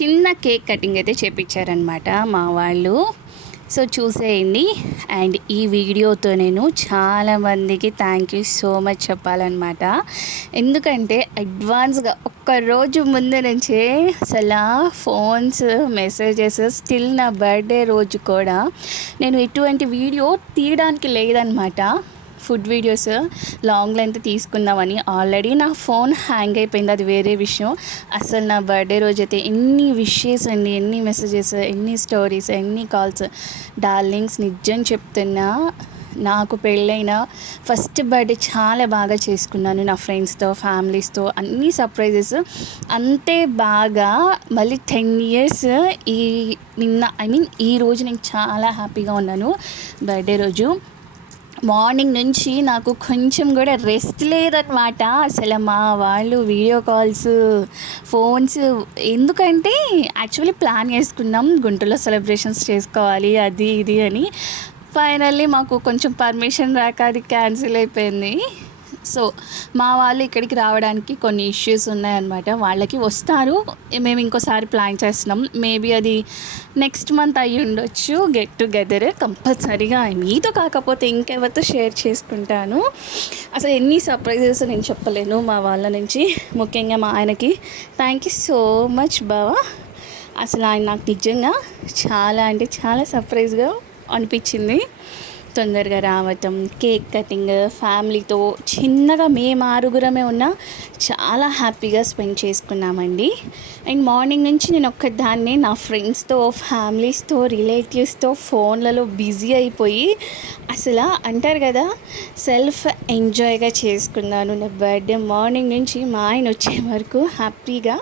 చిన్న cake cutting అయితే చేపించారనమాట మా వాళ్ళు. సో చూసేయండి. అండ్ ఈ వీడియోతో నేను చాలామందికి థ్యాంక్ యూ సో మచ్ చెప్పాలన్నమాట. ఎందుకంటే అడ్వాన్స్గా ఒక్క రోజు ముందు నుంచే అసలు ఫోన్స్ మెసేజెస్ స్టిల్ నా బర్త్డే రోజు కూడా నేను ఎటువంటి వీడియో తీయడానికి లేదనమాట ఫుడ్ వీడియోస్ లాంగ్ లెంత్ తీసుకుందామని ఆల్రెడీ నా ఫోన్ హ్యాంగ్ అయిపోయింది. అది వేరే విషయం. అసలు నా బర్త్డే రోజైతే ఎన్ని విషెస్ అండి ఎన్ని మెసేజెస్ ఎన్ని స్టోరీస్ ఎన్ని కాల్స్. డార్లింగ్స్ నిజం చెప్తున్నా నాకు పెళ్ళైన ఫస్ట్ బర్త్డే చాలా బాగా చేసుకున్నాను నా ఫ్రెండ్స్తో ఫ్యామిలీస్తో. అన్ని సర్ప్రైజెస్. అంతే బాగా మళ్ళీ టెన్ ఇయర్స్ ఈ నిన్న ఐ మీన్ ఈ రోజు నేను చాలా హ్యాపీగా ఉన్నాను బర్త్డే రోజు. మార్నింగ్ నుంచి నాకు కొంచెం కూడా రెస్ట్ లేదనమాట అసలు మా వాళ్ళు వీడియో కాల్స్ ఫోన్స్ ఎందుకంటే యాక్చువల్లీ ప్లాన్ చేసుకున్నాం గుంటూరులో సెలబ్రేషన్స్ చేసుకోవాలి అది ఇది అని. ఫైనల్లీ మాకు కొంచెం పర్మిషన్ రాక అది క్యాన్సిల్ అయిపోయింది. సో మా వాళ్ళు ఇక్కడికి రావడానికి కొన్ని ఇష్యూస్ ఉన్నాయన్నమాట. వాళ్ళకి వస్తారు. మేము ఇంకోసారి ప్లాన్ చేస్తున్నాం. మేబీ అది నెక్స్ట్ మంత్ అయ్యి ఉండొచ్చు. గెట్ టుగెదర్ కంపల్సరీగా. మీతో కాకపోతే ఇంకెవరితో షేర్ చేసుకుంటాను. అసలు ఎన్ని సర్ప్రైజెస్ నేను చెప్పలేను మా వాళ్ళ నుంచి. ముఖ్యంగా మా ఆయనకి. థ్యాంక్ యూ సో మచ్ బావా. అసలు ఆయన నాకు నిజంగా చాలా అంటే చాలా సర్ప్రైజ్గా అనిపించింది. తొందరగా రావటం కేక్ కటింగ్ ఫ్యామిలీతో చిన్నగా మేము ఆరుగురమే ఉన్నా చాలా హ్యాపీగా స్పెండ్ చేసుకున్నామండి. అండ్ మార్నింగ్ నుంచి నేను ఒక్కదాన్నే నా ఫ్రెండ్స్తో ఫ్యామిలీస్తో రిలేటివ్స్తో ఫోన్లలో బిజీ అయిపోయి అసలు అంటారు కదా సెల్ఫ్ ఎంజాయ్గా చేసుకున్నాను నా బర్త్డే మార్నింగ్ నుంచి మా ఆయన వచ్చే వరకు హ్యాపీగా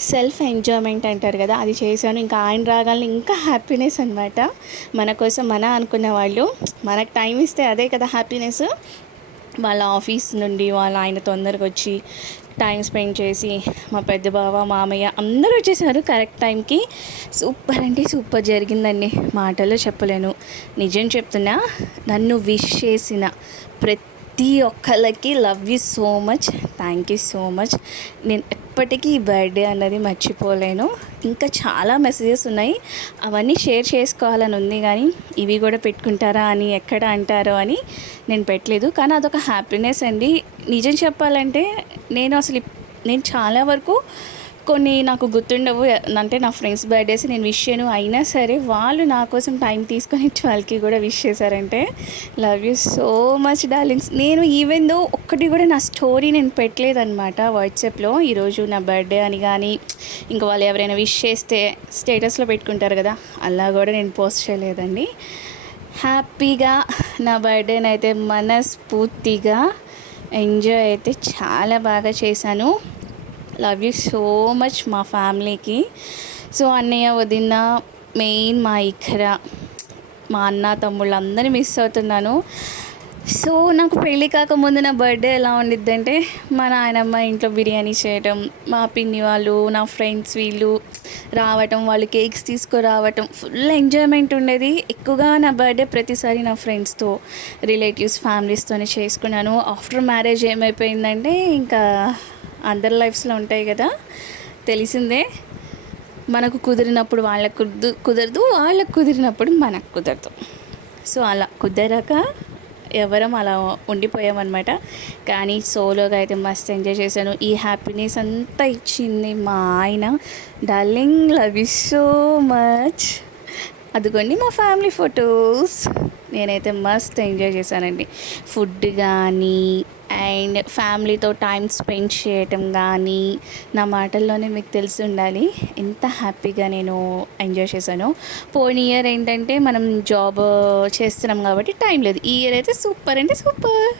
సెల్ఫ్ ఎంజాయ్మెంట్ అంటారు కదా అది చేశాను. ఇంకా ఆయన రాగానే ఇంకా హ్యాపీనెస్ అనమాట మన కోసం మన అనుకున్న వాళ్ళు మనకు టైం ఇస్తే అదే కదా హ్యాపీనెస్. వాళ్ళ ఆఫీస్ నుండి వాళ్ళ ఆయన తొందరగా వచ్చి టైం స్పెండ్ చేసి మా పెద్ద బావ మామయ్య అందరూ వచ్చేసారు కరెక్ట్ టైంకి. సూపర్ అంటే సూపర్ జరిగిందండి. మాటల్లో చెప్పలేను. నిజం చెప్తున్నా నన్ను విష్ చేసిన ప్రతి ప్రతి ఒక్కళ్ళకి love you so much thank you so much. నేను ఎప్పటికీ ఈ బర్త్డే అన్నది మర్చిపోలేను. ఇంకా చాలా మెసేజెస్ ఉన్నాయి. అవన్నీ షేర్ చేసుకోవాలని ఉంది కానీ ఇవి కూడా పెట్టుకుంటారా అని ఎక్కడ అంటారో అని నేను పెట్టలేదు. కానీ అదొక హ్యాపీనెస్ అండి. నిజం చెప్పాలంటే నేను అసలు నేను చాలా వరకు కొన్ని నాకు గుర్తుండవు. అంటే నా ఫ్రెండ్స్ బర్త్డేస్ నేను విష్ చేయను. అయినా సరే వాళ్ళు నా కోసం టైం తీసుకొని ట్వెల్వ్కి కూడా విష్ చేశారంటే love you so much darlings నేను ఈవెన్ దో ఒక్కటి కూడా నా స్టోరీ నేను పెట్టలేదనమాట వాట్సాప్లో ఈరోజు నా బర్త్డే అని కానీ ఇంకా వాళ్ళు ఎవరైనా విష్ చేస్తే స్టేటస్లో పెట్టుకుంటారు కదా అలా కూడా నేను పోస్ట్ చేయలేదండి. హ్యాపీగా నా బర్త్డేని అయితే మనస్ఫూర్తిగా ఎంజాయ్ అయితే చాలా బాగా చేశాను. లవ్ యూ సో మచ్ మా ఫ్యామిలీకి. సో అన్నయ్య వదిన మెయిన్ మా ఇక్కర మా అన్న తమ్ముళ్ళందరినీ మిస్ అవుతున్నాను. సో నాకు పెళ్ళి కాకముందు నా బర్త్డే ఎలా ఉండిద్ది అంటే మా నాయనమ్మ ఇంట్లో బిర్యానీ చేయటం మా పిన్ని వాళ్ళు నా ఫ్రెండ్స్ వీళ్ళు రావటం వాళ్ళు కేక్స్ తీసుకురావటం ఫుల్ ఎంజాయ్మెంట్ ఉండేది. ఎక్కువగా నా బర్త్డే ప్రతిసారి నా ఫ్రెండ్స్తో రిలేటివ్స్ ఫ్యామిలీస్తోనే చేసుకున్నాను. ఆఫ్టర్ మ్యారేజ్ ఏమైపోయిందంటే ఇంకా అందరి లైఫ్స్లో ఉంటాయి కదా. తెలిసిందే. మనకు కుదిరినప్పుడు వాళ్ళకు కుదు కుదరదు వాళ్ళకు కుదిరినప్పుడు మనకు కుదరదు. సో అలా కుదరక ఎవరం అలా ఉండిపోయామన్నమాట. కానీ సోలోగా అయితే మస్త్ ఎంజాయ్ చేశాను. ఈ హ్యాపీనెస్ అంతా ఇచ్చింది మా ఆయన. Darling love you so much. అదిగోండి మా ఫ్యామిలీ ఫొటోస్. నేనైతే మస్త్ ఎంజాయ్ చేశానండి. ఫుడ్ కానీ అండ్ ఫ్యామిలీతో టైం స్పెండ్ చేయటం కానీ నా మాటల్లోనే మీకు తెలిసి ఉండాలి. ఎంత హ్యాపీగా నేను ఎంజాయ్ చేశాను. పోయిన ఇయర్ ఏంటంటే మనం జాబ్ చేస్తున్నాం కాబట్టి టైం లేదు. ఈ ఇయర్ అయితే సూపర్ అంటే సూపర్.